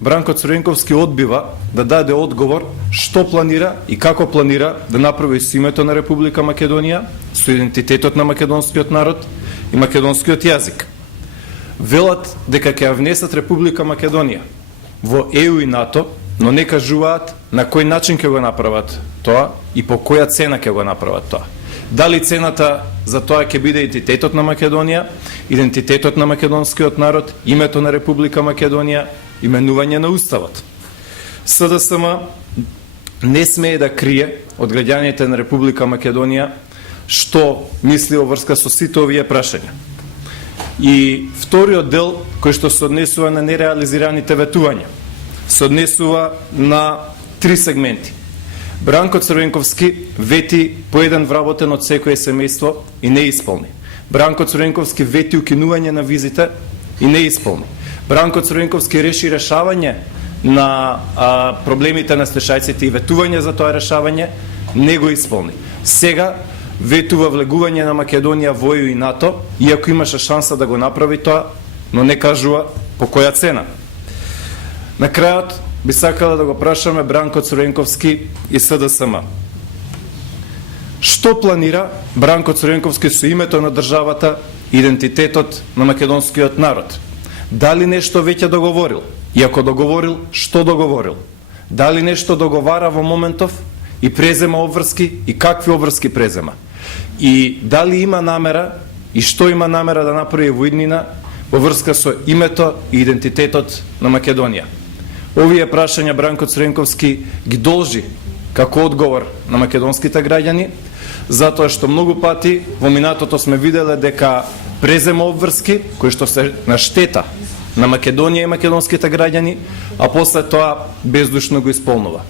Бранко Црвенковски одбива да даде одговор што планира и како планира да направи со името на Република Македонија, со идентитетот на македонскиот народ и македонскиот јазик. Велат дека ќе ја внесат Република Македонија во ЕУ и НАТО, но не кажуваат на кој начин ќе го направат тоа и по која цена ќе го направат тоа. Дали цената за тоа ќе биде идентитетот на Македонија, идентитетот на македонскиот народ, името на Република Македонија, именување на Уставот. СДСМ не смее да крие од граѓаните на Република Македонија што мисли во врска со сите овие прашања. И вториот дел, кој што се однесува на нереализираните ветувања, се однесува на три сегменти. Бранко Црвенковски вети по еден вработен од секое семејство и не исполни. Бранко Црвенковски вети укинување на визите и не исполни. Бранко Црвенковски реши решавање на проблемите на стешајците и ветување за тоа решавање, не го исполни. Сега ветува влегување на Македонија во ЕУ и НАТО, иако имаше шанса да го направи тоа, но не кажува по која цена. На крајот би сакала да го прашаме Бранко Црвенковски и СДСМ. Што планира Бранко Црвенковски со името на државата, идентитетот на македонскиот народ? Дали нешто веќе договорил? И ако договорил, што договорил? Дали нешто договара во моментов и презема обврски и какви обврски презема? И дали има намера и што има намера да направи во иднина во врска со името и идентитетот на Македонија? Овие прашања Бранко Црвенковски ги должи како одговор на македонските граѓани, затоа што многу пати во минатото сме виделе дека презема обврски кои што се на штета на Македонија и македонските граѓани, а после тоа бездушно го исполнува.